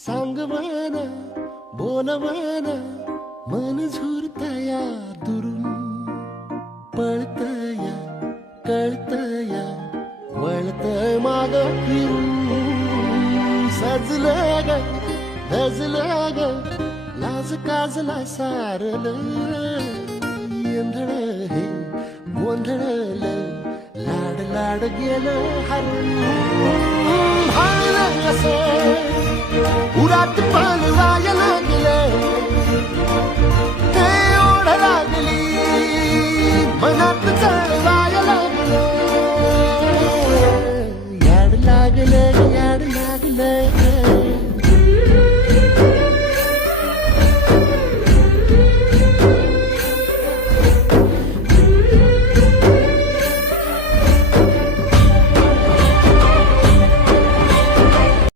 सांग मला बोल मला मन झुरतया दुरून पळतया कळतया वळतय माग फिरून सजलं ग धजलं ग लाज काजला सारल येंधळ हे गोंधळल लाड लाड गेलं हरून हायलं कसं उरात पण जाय लागलं ते ओढ लागली मनात चळवाय लागलं याड लागलं याड लागलं